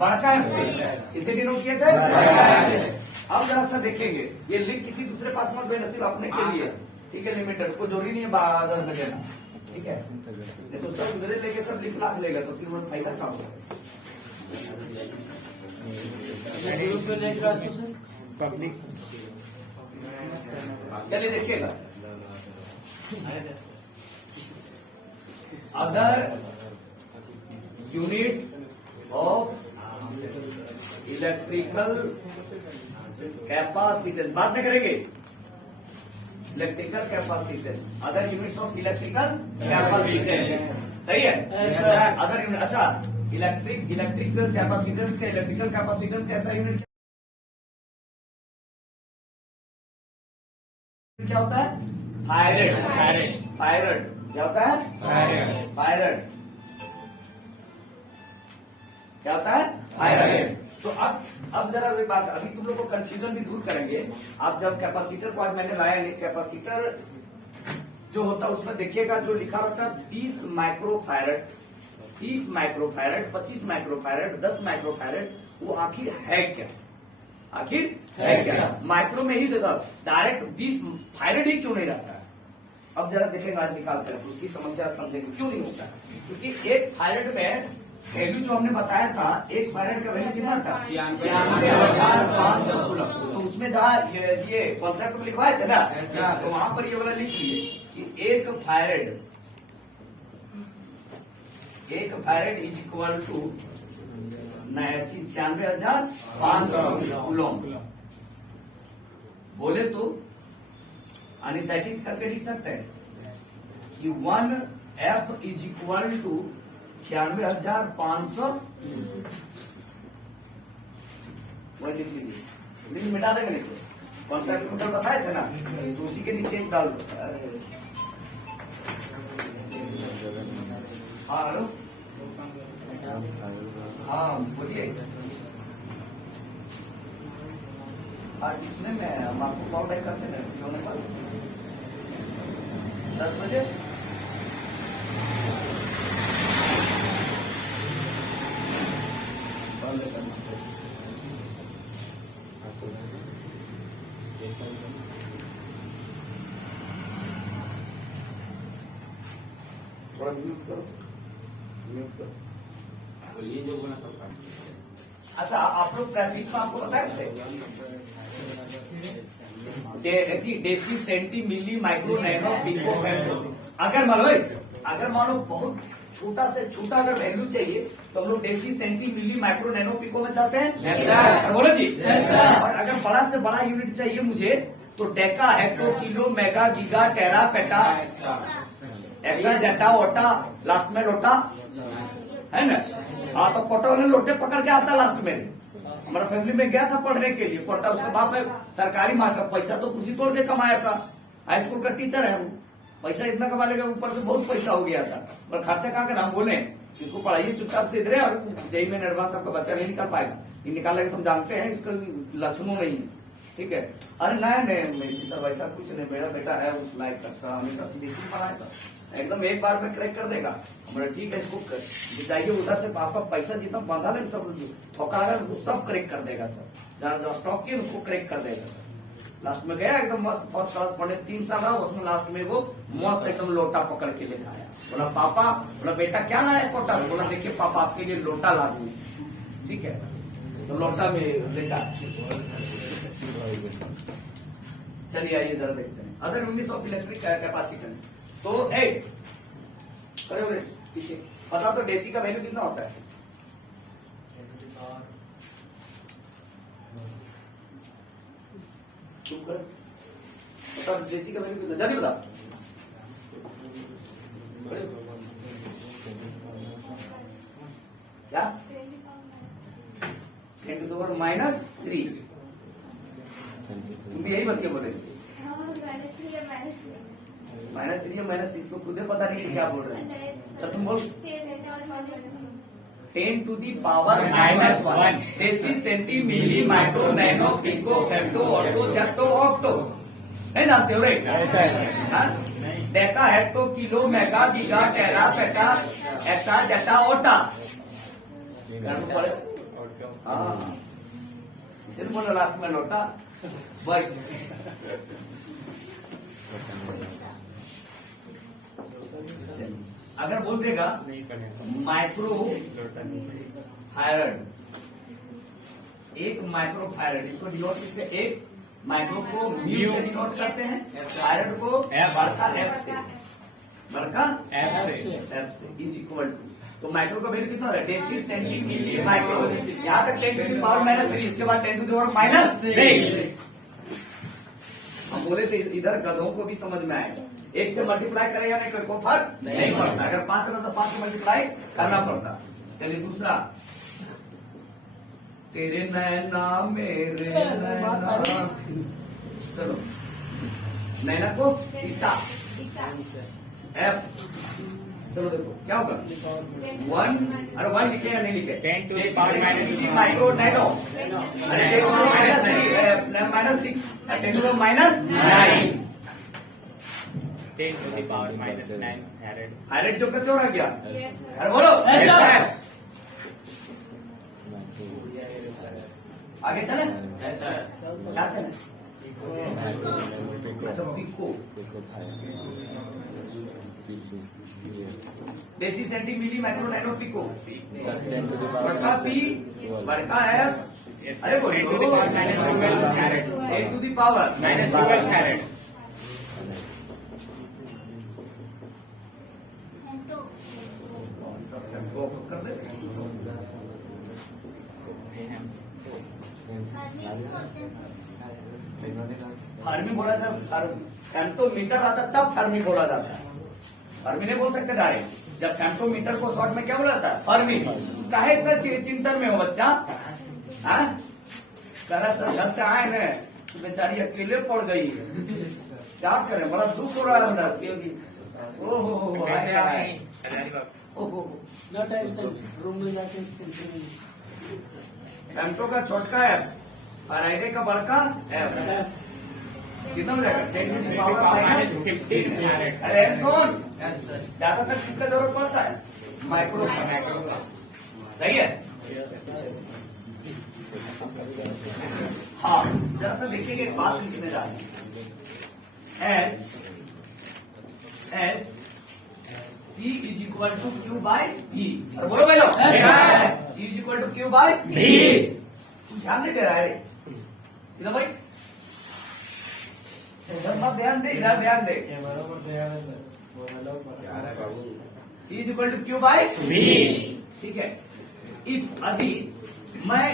बड़का एफ से, इसे डिनोट किया जाए बड़का एफ से। अब जरा सा देखेंगे, ये लिंक किसी दूसरे पास मत भेजना, सिर्फ अपने के लिए, ठीक है। लिमिटेड को जरूरी नहीं है बादल में लेना, ठीक है। तो सब उधरे लेके सब लिंक लाख लेगा तो फिर वो फायदा कहाँ होगा। पब्लिक चलिए देखिएगा, other units of electrical capacitance बात नहीं करेंगे। Electrical capacitance, other units of electrical capacitance, सही है। अदर यूनिट, अच्छा इलेक्ट्रिकल कैपेसिटेंस का, इलेक्ट्रिकल कैपेसिटेंस कैसा यूनिट क्या होता है? फायरेड। फायरेड क्या होता है? फायरेड क्या होता है? फायरेड। तो अब जरा वे बात, अभी तुम लोग को कंफ्यूजन भी दूर करेंगे। आप जब कैपेसिटर को आज मैंने लाया नहीं, कैपेसिटर जो होता है उसमें देखिएगा जो लिखा रहता है 20 माइक्रोफैरड, 30 माइक्रोफैरड, 25 माइक्रोफैरड, 10 माइक्रोफैरड, वो आखिर है क्या? आखिर है क्या? माइक्रो में ही देगा, डायरेक्ट 20 फायरेड ही क्यों नहीं रहता है? अब जरा देखेंगे आज निकाल कर, तो उसकी समस्या समझेंगे क्यों नहीं होता है। क्योंकि एक फायरेड में वैल्यू जो हमने बताया था, एक फायरेड का वैल्यू कितना था? 96,500 कूलम। तो उसमें जहाँ ये कॉन्सेप्ट में लिखवाए थे ना, तो वहां पर ये वाला लिख लिए कि एक farad is equal to 96,500 coulomb बोले तो, आणि दैट इज करके लिख सकते हैं कि 1F इज इक्वल टू 96,500 वही लिख लीजिए, लेकिन मिटा देंगे नहीं तो कॉन्सेप्ट में बताए थे ना, तो उसी के नीचे एक डाल दो। हाँ हेलो, हाँ बोलिए। आज इसमें मैं हम आपको कॉल बैक करते हैं होने पर 10 बजे। थोड़ा म्यूट करो, म्यूट करो। ये जो बना सब काम। अच्छा आप लोग प्रैक्टिस में आपको बताए थे deci centi milli micro nano pico femto. अगर मान लो बहुत छोटा से छोटा अगर वैल्यू चाहिए तो हम लोग deci centi milli micro nano pico में चाहते हैं, बोलो जी। और अगर बड़ा से बड़ा यूनिट चाहिए मुझे तो deca, hecto, kilo, mega, giga, tera, peta, exa, zetta, yotta, last में लोटा है ना। हाँ तो कोटा वाले लोटे पकड़ के आता लास्ट में। हमारा फैमिली में गया था पढ़ने के लिए, कोटा उसका बाप है सरकारी मास्टर, पैसा तो कुर्सी तोड़ के कमाया था, हाई स्कूल का टीचर है वो, पैसा इतना कमा लेगा, ऊपर से बहुत पैसा हो गया था। और खर्चा कहाँ कर हम बोले इसको पढ़ाइए चुपचाप से इधर, और जेई में एडवांस आपका बच्चा नहीं निकाल पाएगा, ये निकाल लेगा हम जानते हैं, इसका लक्षणों नहीं है, ठीक है। अरे नहीं सर वैसा कुछ नहीं, मेरा बेटा है उस लाइफ का, हमेशा सीबीएसई पढ़ाया था, एकदम एक बार में करेक्ट कर देगा। हमारा ठीक है, इसको जाइए उधर से आपका पैसा जितना बांधा लेंगे सब ठोका वो सब करेक्ट कर देगा सर, जहाँ स्टॉक किए उसको करेक्ट कर देगा सर। लास्ट में गया एकदम मस्त फर्स्ट क्लास पढ़े 3 साल रहा, उसमें लास्ट में वो मस्त एकदम लोटा पकड़ के लेकर आया। बोला पापा, बोला बेटा क्या लाया कोटा, बोला देखिए पापा आपके लिए लोटा ला दूं, ठीक है। तो लोटा में लेटा। चलिए आइए जरा देखते हैं other units of electric capacitance. तो खड़े हो पीछे, पता तो डेसी का वैल्यू कितना होता है? चुप कर, बता डेसी का वैल्यू कितना, जल्दी बता। क्या? 10⁻³ तुम भी यही बच्चे बोले, -3 या -6 को खुद पता नहीं क्या बोल रहे हैं। अच्छा तुम बोल 10⁻⁻1 deci centi milli micro nano pico femto atto zepto yocto नहीं जानते हो रे? Deca, hecto, kilo, mega, giga, tera, peta, exa, zetta, yotta. हाँ, इसलिए बोला लास्ट में लौटा बस। अगर बोल देगा नहीं पढ़ेगा माइक्रो फायरड, एक माइक्रो फायरड, इसको डिनोट किससे, एक माइक्रो को म्यू से डिनोट करते हैं, फायरड को बड़का एफ से, बड़का एफ से इज इक्वल टू, तो माइक्रो का वैल्यू कितना है, डेसी सेंटी मिली माइक्रो, यहाँ तक 10 टू द पावर -3, इसके बाद 10 टू द पावर -6। हम बोले थे इधर गधों को भी समझ में आएगा, एक से मल्टीप्लाई करेगा नहीं, कोई फर्क नहीं पड़ता, अगर 5 रहता तो 5 से मल्टीप्लाई करना पड़ता। चलिए दूसरा, तेरे नैना मेरे नैना, चलो नैना को इता एफ, चलो देखो क्या होगा 1, अरे 1 लिखे या नहीं लिखे, 10 to the power -3 micro nano, अरे 10 to the -6, 10 to the -9, 10 to the power -9 farad। फायरड जो करते हो रहा क्या, अरे बोलो आगे चले, क्या चले, अच्छा pico, deci centi milli micro nano pico, छोटा पी बड़का एफ, अरे बोलो 10 to the power -12 farad। 10 to the power -12 farad। कर दे, फार्मी बोला जाता, फेम्टोमीटर आता तब फार्मी बोला जाता है, फर्मी नहीं बोल सकते डायरेक्ट, जब फेम्टोमीटर को शॉर्ट में क्या बोला जाता है, फर्मी। काहे इतना चिंतन में हो बच्चा, हाँ करा सब घर से आए हैं, बेचारी अकेले पड़ गई है, क्या करें, बड़ा दुख हो रहा है अंदर से, ओहो ओहो, रूम में जाके फेम्टो का छोटका है और आईडे का बड़का है, कितना हो जाएगा 10 टू द पावर -15 farad। अरे कौन ज्यादातर किसका जरूरत पड़ता है, माइक्रो का, सही है। हाँ जरा सा देखिएगा, एक बात लिखने जा रहे हैं, H C is equal to Q by V, अरे बोलो भाई लोग, C is equal to Q by V, ध्यान नहीं दे रहा है सीधा भाई, इधर मत ध्यान दे, इधर ध्यान दे, बरोबर ध्यान है sir, C is equal to Q by V, ठीक है। इफ अभी मैं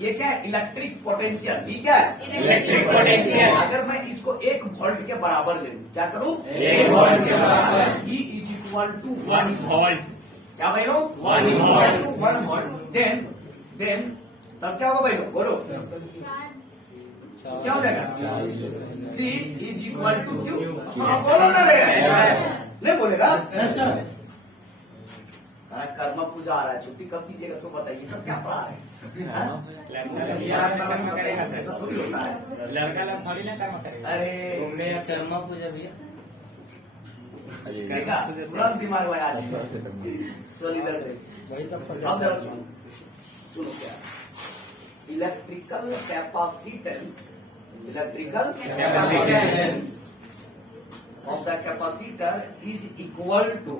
ये क्या है, इलेक्ट्रिक पोटेंशियल, ठीक है, इलेक्ट्रिक पोटेंशियल, अगर मैं इसको 1 वोल्ट के बराबर ले लूं, क्या करूं, 1 वोल्ट के बराबर, he is equal to 1 volt। क्या भाई लोग, 1 volt। 1 वोल्ट, देन तब क्या होगा भाई लोग, बोलो क्या हो जाएगा, सी इज इक्वल टू क्यू, बोलो ना रे, नहीं बोलेगा सर, कर्म पूजा आ रहा है, छुट्टी कब कीजिएगा सो बताइए, सब क्या पढ़ा है, ऐसा थोड़ी होता है, लड़का लोग थोड़ी ना कर्म करेगा। अरे घूमने या कर्मा पूजा भैया, देखा तुरंत दिमाग लगा दिया, चल इधर देख, वही सब अब जरा सुनो, सुनो क्या, electrical capacitance, electrical capacitance of the capacitor is equal to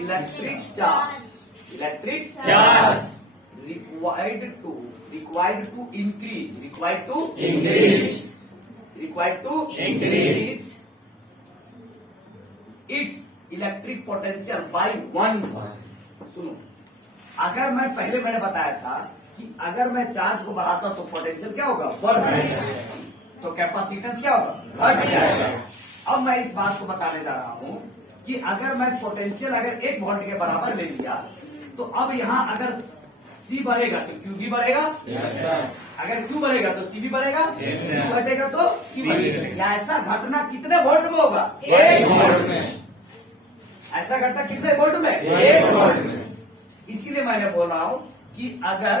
electric charge required to increase its electric potential by 1 volt। सुनो, अगर मैं पहले मैंने बताया था कि अगर मैं चार्ज को बढ़ाता तो पोटेंशियल क्या होगा, बढ़ जाएगा, तो कैपेसिटेंस क्या होगा, घट जाएगा। अब मैं इस बात को बताने जा रहा हूं कि अगर मैं पोटेंशियल अगर 1 वोल्ट के बराबर ले लिया, तो अब यहाँ अगर C बढ़ेगा तो Q भी बढ़ेगा, अगर Q बढ़ेगा तो C भी बढ़ेगा, Q घटेगा तो C बढ़ेगा। ऐसा घटना कितने वोल्ट में होगा, 1 वोल्ट में, ऐसा घटना कितने वोल्ट में, 1 वोल्ट में। इसीलिए मैंने बोला हूं कि अगर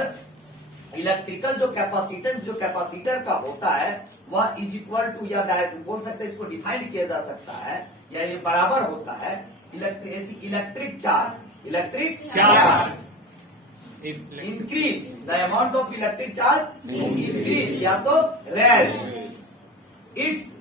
इलेक्ट्रिकल जो कैपेसिटेंस जो कैपेसिटर का होता है वह इज इक्वल टू, या डायरेक्ट बोल सकते हैं, इसको डिफाइंड किया जा सकता है, या ये बराबर होता है electric charge, increase, the amount of electric charge increase, या तो raise its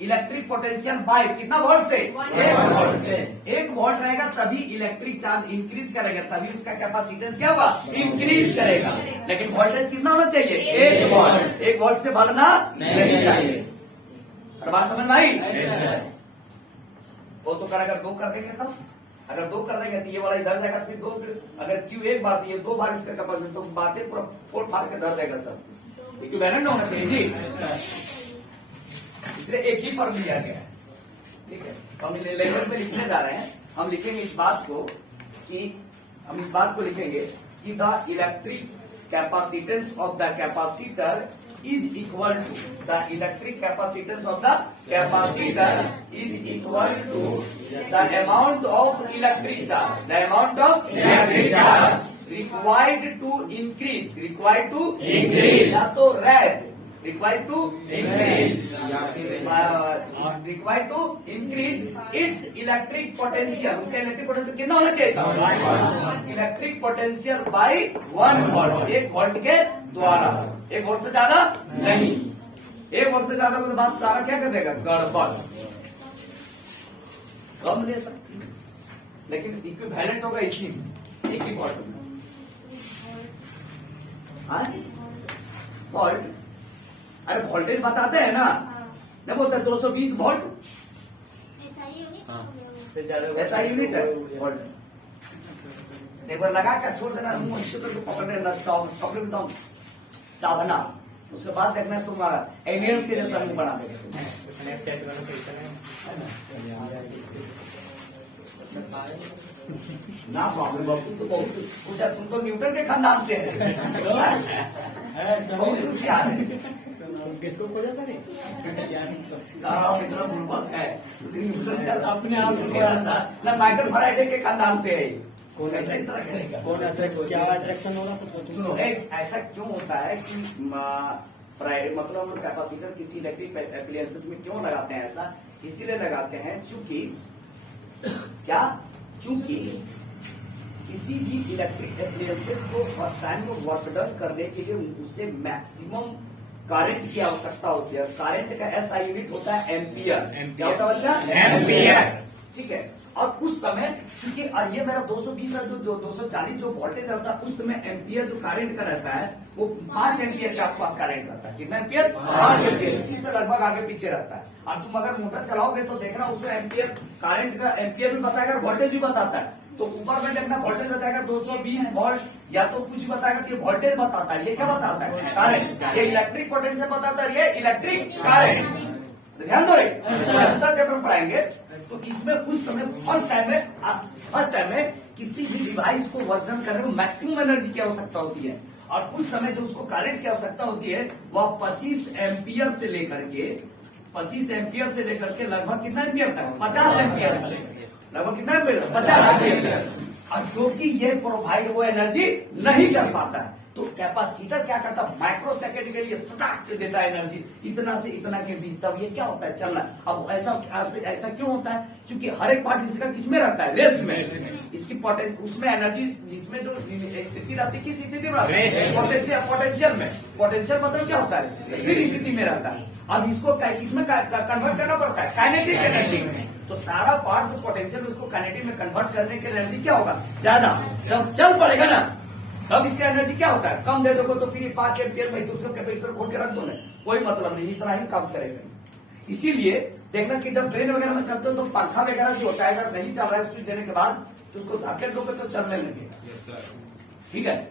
electric potential by कितना वोल्ट से? 1 वोल्ट से। 1 वोल्ट रहेगा तभी इलेक्ट्रिक चार्ज इंक्रीज करेगा, तभी उसका कैपेसिटेंस क्या होगा? इंक्रीज करेगा। लेकिन वोल्टेज कितना होना चाहिए? 1 वोल्ट। 1 वोल्ट से बढ़ना नहीं चाहिए। और बात समझ में आई? वो तो कर, अगर 2 कर देंगे तब, अगर 2 कर देंगे तो ये वाला इधर जाएगा, फिर 2, फिर अगर क्यू 1 बार तो ये 2 बार इसका कैपेसिटी, तो बातें पूरा फोड़ फाड़ के धर देगा सब। इक्विवेलेंट होना चाहिए जी, इसलिए एक ही पर लिया गया है। ठीक है, तो हम लेवल में लिखने जा रहे हैं। हम लिखेंगे इस बात को कि हम इस बात को लिखेंगे कि the electric capacitance of the capacitor is equal to, the electric capacitance of the capacitor is equal to the amount of electric charge, the amount of electric charge required to increase, required to increase, या तो raise required to increase, required to increase its electric potential, उसका electric potential कितना होना चाहिए था? Electric potential bye 1 volt, 1 volt के द्वारा। 1 volt से ज्यादा नहीं, 1 वोल्ट से ज्यादा तो बात सारा क्या कर देगा? गड़बड़। कम ले सकती है, लेकिन इक्विवेलेंट होगा इसी में, एक ही वोल्ट में। वोल्ट, अरे वोल्टेज बताते हैं ना, नहीं बोलते 220 वोल्ट ऐसा यूनिट है वोल्ट। एक बार लगा कर छोड़ देना, मुंह को पकड़ने पकड़े बताऊं चावना, उसके बाद देखना तुम्हारा एलियंस के जैसा मुंह बना देगा। ना प्रॉब्लम बाबू, तो बहुत कुछ, तुम तो न्यूटन के खानदान से है, बहुत होशियार है। किसको खोजा था नहीं? इतना बुर्बक है, अपने आप ना माइकल फैराडे के खानदान से है। कौन ऐसा इस तरह करेगा? कौन अट्रैक्ट, क्या अट्रैक्शन होगा? सुनो, ऐसा क्यों होता है कि मतलब हम कैपेसिटर किसी इलेक्ट्रिक एप्लायंसेस में क्यों लगाते हैं? ऐसा इसीलिए लगाते हैं चूंकि क्या, चूंकि किसी भी इलेक्ट्रिक एप्लायंसेस को फर्स्ट टाइम में वर्क डन करने के लिए उसे मैक्सिमम करंट की आवश्यकता होती है। करंट का ऐसा यूनिट होता है एम्पियर। क्या होता है बच्चा? एम्पियर। ठीक है, और उस समय क्योंकि ये मेरा 220 है, जो 240 जो वोल्टेज रहता है, उस समय एम्पियर जो करंट का रहता है वो 5 एम्पियर के आसपास करंट रहता है। कितना एम्पियर? 5 एम्पियर, इसी से लगभग आगे पीछे रहता है। और तुम अगर मोटर चलाओगे तो देखना उसमें एम्पियर, करंट का एम्पियर भी बताएगा, वोल्टेज भी बताता है। तो ऊपर में देखना वोल्टेज बताएगा 220 वोल्ट, या तो कुछ बताएगा कि वोल्टेज बताता है। ये क्या बताता है? करंट। ये इलेक्ट्रिक पोटेंशियल बताता है, ये इलेक्ट्रिक करंट। ध्यान दो, चैप्टर पढ़ाएंगे तो इसमें उस समय फर्स्ट टाइम में किसी भी डिवाइस को वर्जन करने में मैक्सिमम एनर्जी की आवश्यकता होती है, और उस समय जो उसको करंट की आवश्यकता होती है वह 25 एम्पियर से लेकर के लगभग कितना एम्पियर तक? 50 एम्पियर तक। लगभग कितना एम्पियर? 50 एम्पियर। और जो कि ये प्रोवाइड वो एनर्जी नहीं कर पाता है, तो कैपेसिटर क्या करता है? माइक्रो सेकंड के लिए स्टार्ट से देता है एनर्जी, इतना से इतना के बीच। तब ये क्या होता है? चलना। अब ऐसा क्यों होता है? क्योंकि हर एक पार्ट इसका किसमें रहता है? रेस्ट में। इसकी उसमें एनर्जी, जिसमें जो स्थिति रहती है, किस स्थिति में रहती है? पोटेंशियल में। पोटेंशियल मतलब क्या होता है? स्थिर स्थिति में रहता है। अब इसको इसमें कन्वर्ट करना पड़ता है काइनेटिक एनर्जी में। तो सारा पार्ट से पोटेंशियल उसको काइनेटिक में कन्वर्ट करने के एनर्जी क्या होगा? ज्यादा। जब चल पड़ेगा ना, तब इसका एनर्जी क्या होता है? कम दे दोगे तो फिर 5 एम्पियर में दूसरे कैपेसिटर खोल के रख दो ना, कोई मतलब नहीं, इतना ही काम करेगा। इसीलिए देखना कि जब ट्रेन वगैरह में चलते हो तो पंखा वगैरह जो होता है, अगर नहीं चल रहा है स्विच देने के बाद, तो उसको धक्के दोगे तो चलने लगेगा। ठीक है,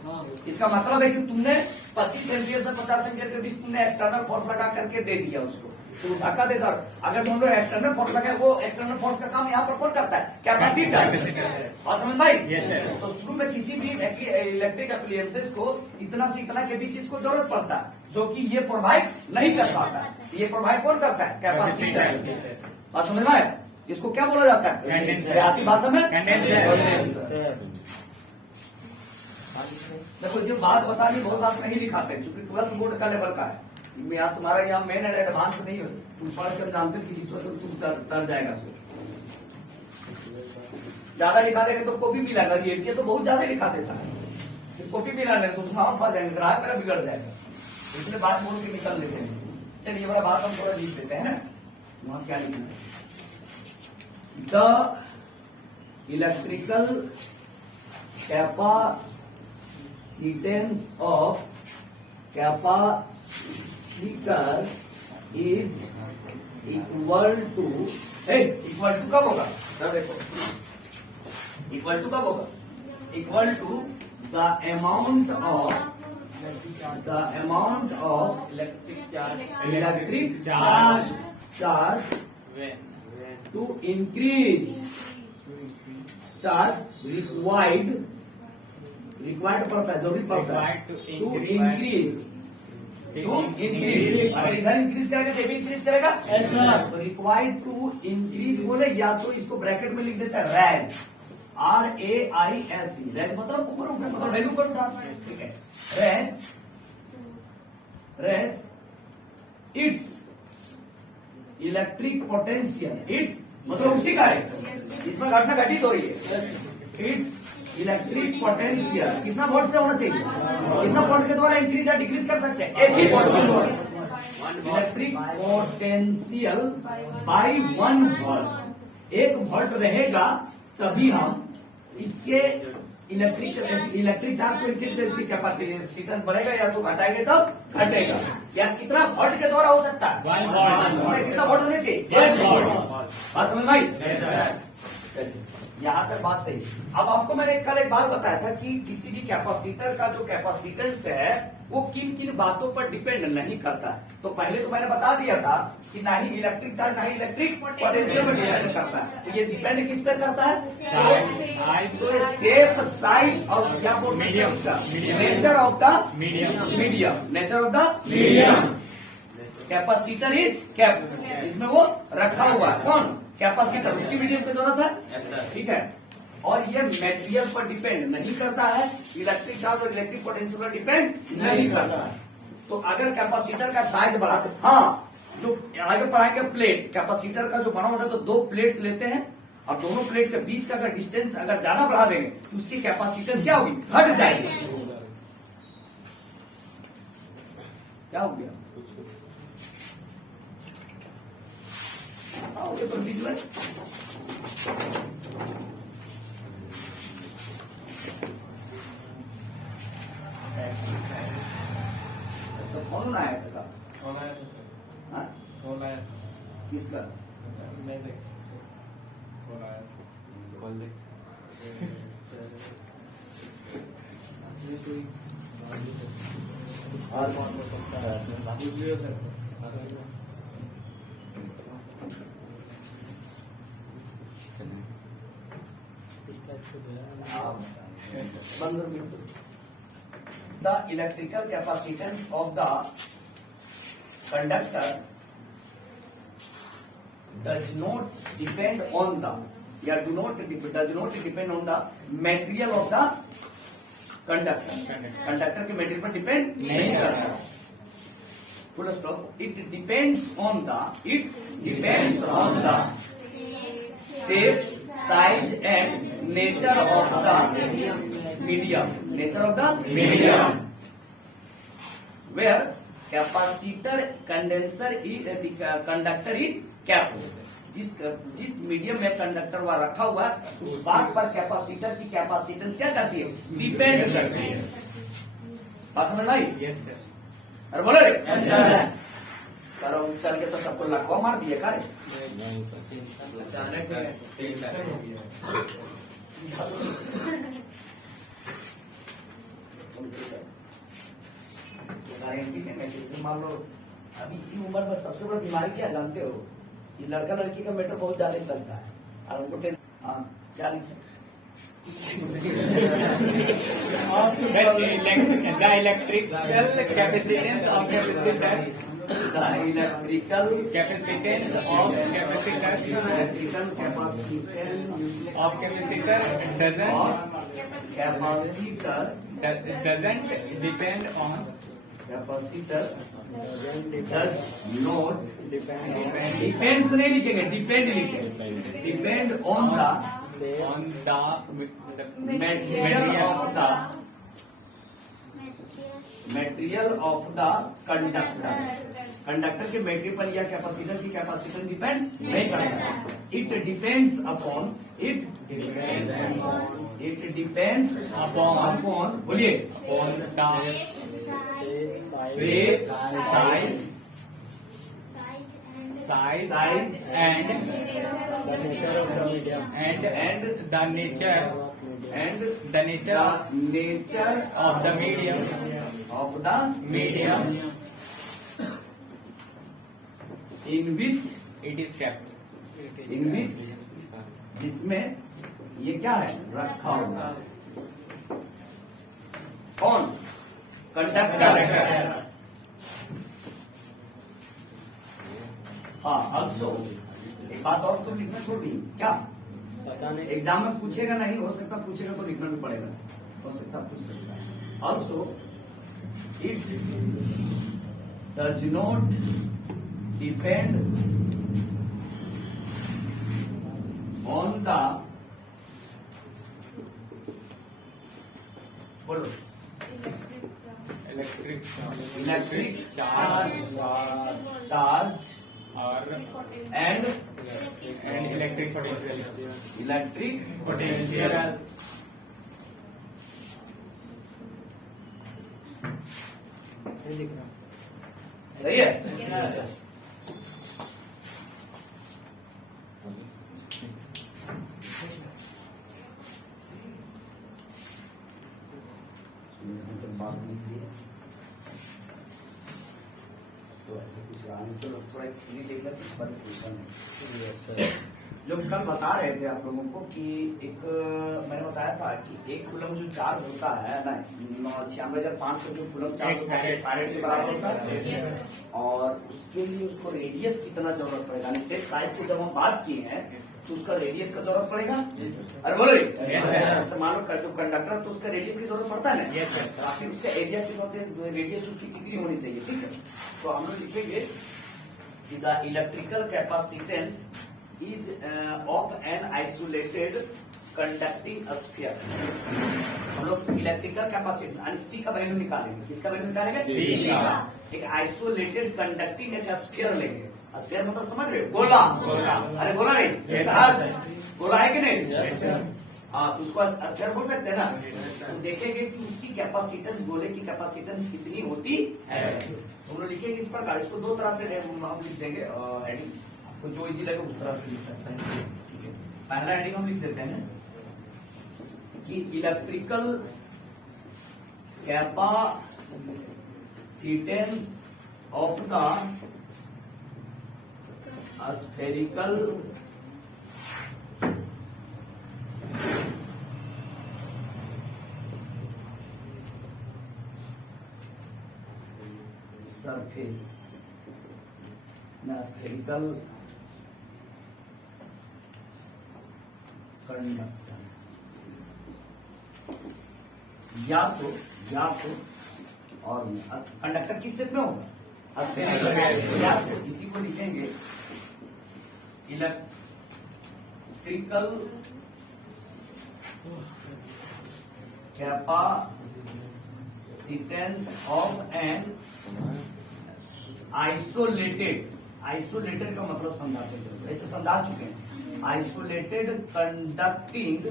इसका मतलब है कि तुमने 25 एम्पियर से 50 एम्पियर के बीच तुमने एक्सटर्नल फोर्स लगा करके दे दिया उसको, तो धक्का देता। अगर तुम लोग एक्सटर्नल फोर्स लगाए, वो एक्सटर्नल फोर्स का काम यहाँ पर कौन करता है? कैपेसिटर। और समझ भाई, तो शुरू में किसी भी इलेक्ट्रिक एप्लायंसेस को इतना से इतना के बीच इसको जरूरत पड़ता है, जो कि ये प्रोवाइड नहीं कर पाता। ये प्रोवाइड कौन करता है? कैपेसिटर। और समझ में, इसको क्या बोला जाता है देहाती भाषा में? देखो, जो बात बतानी बहुत बात नहीं दिखाते, क्योंकि ट्वेल्थ बोर्ड का लेवल का है। यहाँ तुम्हारा यहाँ मेन एंड एडवांस नहीं हो, तुम पढ़ कर जानते कि तुम तर जाएगा। ज्यादा लिखा देगा तो कॉपी भी लगा, ये तो बहुत ज्यादा लिखा देता है। कॉपी मिलाने तो तुम और फंस जाएंगे, ग्राहक मेरा बिगड़ जाएगा, इसलिए बात बोल के निकल लेते हैं। चलिए ये बड़ा बात हम थोड़ा लिख देते हैं ना, वहां क्या लिखना है, the electrical capacitance of capacitor is equal to, equal to कब होगा, देखो इक्वल टू कब होगा, equal to the amount of electric charge charge when to increase charge required पड़ता है, जरूरी पड़ता है Required to to increase. Increase, अगर इधर इंक्रीज करेगा तो भी इंक्रीज करेगा, रिक्वायर्ड टू इंक्रीज बोले या तो इसको ब्रैकेट में लिख देता है रैज, RAISE, रैज मतलब ऊपर उठना, मतलब वैल्यू पर उठा, ठीक है, razz it's electric potential, it's मतलब उसी का है, इसमें घटना घटित हो रही है, इट्स इलेक्ट्रिक पोटेंशियल कितना वोल्ट से होना चाहिए, कितना वोल्ट के द्वारा इंक्रीज या डिक्रीज कर सकते हैं, एक ही वोल्ट के द्वारा, electric potential by 1 volt, 1 volt रहेगा तभी हम इसके इलेक्ट्रिक चार्ज को इंक्रीज से इसकी कैपेसिटेंस बढ़ेगा या तो घटाएंगे तब घटेगा, या कितना वोल्ट के द्वारा हो सकता है, 1 वोल्ट, इसमें कितना वोल्ट होने चाहिए, 1 वोल्ट, बात समझ में आई? चलिए यहाँ तक बात सही। अब आपको मैंने कल एक बात बताया था कि किसी भी कैपेसिटर का जो कैपेसिटेंस है वो किन किन बातों पर डिपेंड नहीं करता। तो पहले तो मैंने बता दिया था कि ना ही इलेक्ट्रिक चार्ज ना ही इलेक्ट्रिक पोटेंशियल पर डिपेंड करता है। तो ये डिपेंड किस पे करता है, तो शेप साइज और क्या बोल सकते हैं उसका, nature of the medium, nature of the medium. Capacitor is cap, इसमें वो रखा हुआ है, कौन कैपेसिटर, उसकी मीडियम की जरूरत है, ठीक है। और ये मेटेरियल पर डिपेंड नहीं करता है, इलेक्ट्रिक चार्ज और इलेक्ट्रिक पोटेंशियल पर डिपेंड नहीं करता है। तो अगर कैपेसिटर का साइज बढ़ाते, हाँ जो आगे पढ़ाएंगे प्लेट, कैपेसिटर का जो बना होता है तो 2 प्लेट लेते हैं और दोनों प्लेट के बीच का अगर डिस्टेंस अगर ज्यादा बढ़ा देंगे तो उसकी कैपेसिटेंस क्या होगी, घट जाएगी। क्या हो गया, ओके, तो बीच में इसका फोन आया था, हाँ? किसका, और कौन हो सकता है, the electrical capacitance of the conductor does not depend on the material of the conductor के material पर डिपेंड नहीं करता, full stop. It depends on the shape, size and nature of the medium, where capacitor condenser is conductor is cap, जिस medium में conductor वह रखा हुआ है उस बात पर कैपेसिटर की कैपेसिटेंस क्या करती है, डिपेंड करती है। बात समझ में आई? Yes sir. अरे बोलो रे, करो चल के तो सबको लखवा मार दिए का रे। गारंटी है, मान लो अभी की उम्र में सबसे बड़ी बीमारी क्या जानते हो, ये लड़का लड़की का मैटर बहुत ज्यादा चलता है और उनको हाँ क्या लिखे The electrical capacitance of capacitor, electrical capacitance of capacitor doesn't depend on capacitor does not depends नहीं लिखेंगे, डिपेंड लिखेंगे, depend on the material material of the material of the conductor. Conductor के मटेरियल पर या कैपेसिटर की capacitance depend नहीं करता। It depends upon बोलिए Space, size and The nature of the medium. the nature nature of the medium in which it is kept. जिसमें ये क्या है रखा होगा। कौन? कंडक्टर। हाँ ऑल्सो एक बात और तो लिखना छोड़ दी क्या? पता नहीं। एग्जाम में पूछेगा नहीं, हो सकता पूछेगा तो लिखना भी पड़ेगा, हो सकता पूछ सकता है। Also it does not depend on the बोलो Electric charge or and electric potential. electric Potential. नहीं लिखना। सही है। बात नहीं की तो ऐसे कुछ रहा नहीं। चलो थोड़ा क्लियर देख लेते हैं, बड़ी क्वेश्चन है जो कल बता रहे थे आप लोगों को कि एक मैंने बताया था कि एक कूलम जो चार्ज होता है ना 96,500 जो कूलम चार्ज होता है फैरेड के बराबर होता है, और उसके लिए उसको रेडियस कितना जरूरत पड़ेगा। यानी सेट साइज की जब हम बात किए हैं तो उसका रेडियस का जरूरत पड़ेगा। अरे बोलो जैसे मान लो जो कंडक्टर तो उसका रेडियस की जरूरत पड़ता है ना, तो आखिर उसका एरिया की रेडियस उसकी कितनी होनी चाहिए। ठीक है, तो हम लोग लिखेंगे कि the electrical capacitance is of an isolated conducting sphere। हम लोग इलेक्ट्रिकल कैपेसिटी यानी सी का वैल्यू निकालेंगे। किसका वैल्यू निकालेंगे? सी का। एक आइसोलेटेड कंडक्टिंग एक स्फीयर लेंगे। स्फीयर मतलब समझ रहे हो? गोला। अरे गोला नहीं, गोला है कि नहीं? हाँ, तो उसको स्फीयर बोल सकते हैं ना। तो देखेंगे कि उसकी कैपेसिटेंस, गोले की कैपेसिटेंस कितनी होती है। हम लोग लिखेंगे इस प्रकार, इसको दो तरह से हम लिख देंगे हेडिंग, तो जो इजी लगे उस तरह से लिख सकते हैं। ठीक है, पहला हेडिंग हम लिख देते हैं कि electrical capacitance of the spherical surface spherical conductor या तो और कंडक्टर किस शेप में होगा? स्फेरिकल। या तो इसी को लिखेंगे electrical capacitance of an isolated का मतलब समझाते हैं, ऐसे समझा चुके हैं। Isolated conducting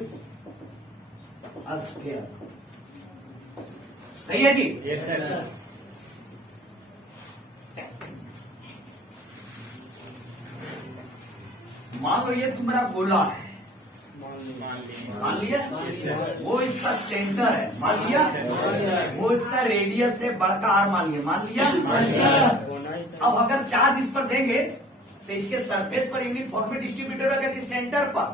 sphere. सही है जी? Yes, sir. मान लो ये तुम्हारा गोला है, मान लिया। मान लिया? वो इसका सेंटर है, मान लिया? वो इसका रेडियस है बड़का आर, मान लिया? अब अगर चार्ज इस पर देंगे तो इसके सरफेस पर यूनिफॉर्मली डिस्ट्रीब्यूटेड होगा कि सेंटर पर,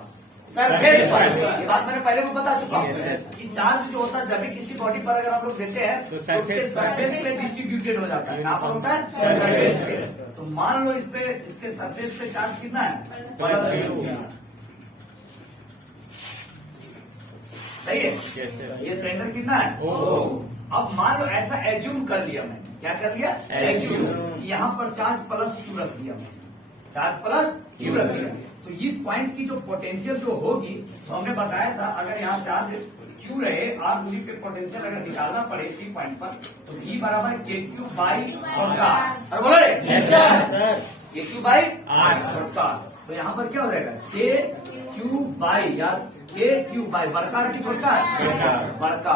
सरफेस पर। ये बात मैंने पहले भी बता चुका हूँ कि चार्ज जो होता है जब भी किसी बॉडी पर अगर आप लोग देते हैं तो उसके सरफेस पे डिस्ट्रीब्यूटेड हो जाता है। कहाँ पर होता है? सरफेस पे। तो मान लो इस पे, इसके सरफेस पे चार्ज कितना है? +2। सही है? ये सेंटर कितना है? अब मान लो ऐसा एज्यूम कर लिया मैंने, क्या कर लिया? एज्यूम। यहाँ पर चार्ज +Q रख दिया मैंने, चार्ज +Q रख दिया। तो इस पॉइंट की जो पोटेंशियल जो होगी, तो हमने बताया था अगर यहाँ चार्ज क्यू रहे आर दूरी पे पोटेंशियल अगर निकालना पड़े P पॉइंट पर तो V बराबर के क्यू बाई छोटा अरे बोलो रे Yes, sir. सर के क्यू बाई R. छोटा तो यहाँ पर क्या हो जाएगा के क्यू बाई या के क्यू बाई बड़का की छोटा छोटा। बड़का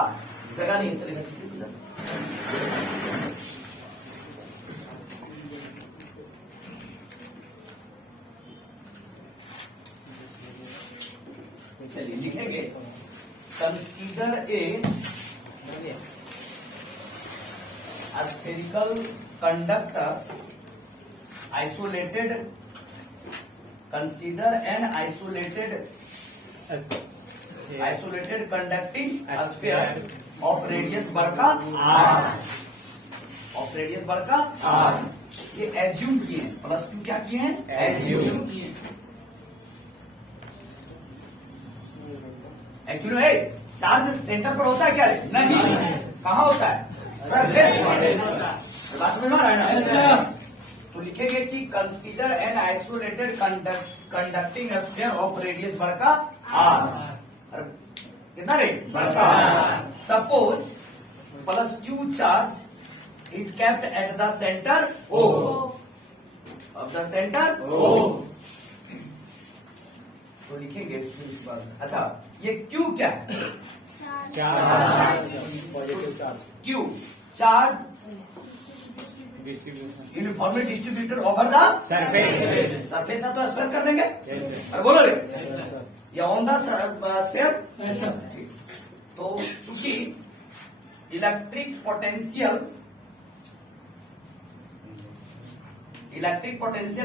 जगह नहीं चलेगा किसी को। चलिए लिखेंगे consider a spherical conductor isolated consider an isolated conducting sphere of radius बड़का r of radius बड़का r ये एज्यूम किए हैं प्लस टू क्या किए हैं एज्यूम किए हैं एक्चुअली भाई चार्ज सेंटर पर होता है क्या नहीं कहाँ होता है सरफेस पर बात समझ में आ रहा है ना तो लिखेंगे कि consider an isolated conducting sphere of radius बड़का आर कितना रे बड़का suppose plus Q charge is kept at the centre O of the centre O तो लिखेंगे फिर इस बार अच्छा ये क्यू क्या है positive charge Q charge distribution uniformly distributed over the surface surface है तो स्क्वायर कर देंगे Yes, sir. अरे बोलो रे सर या ऑन द स्क्वायर ठीक तो चूंकि electric potential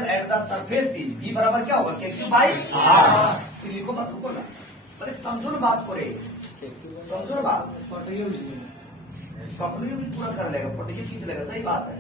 at the surface is भी बराबर क्या होगा के क्यू बाई आर फिर लिखो मत रुको ना अरे समझो ना बात को रे समझो ना बात पटरियो भी पूरा कर लेगा पटरियो खींच लेगा सही बात है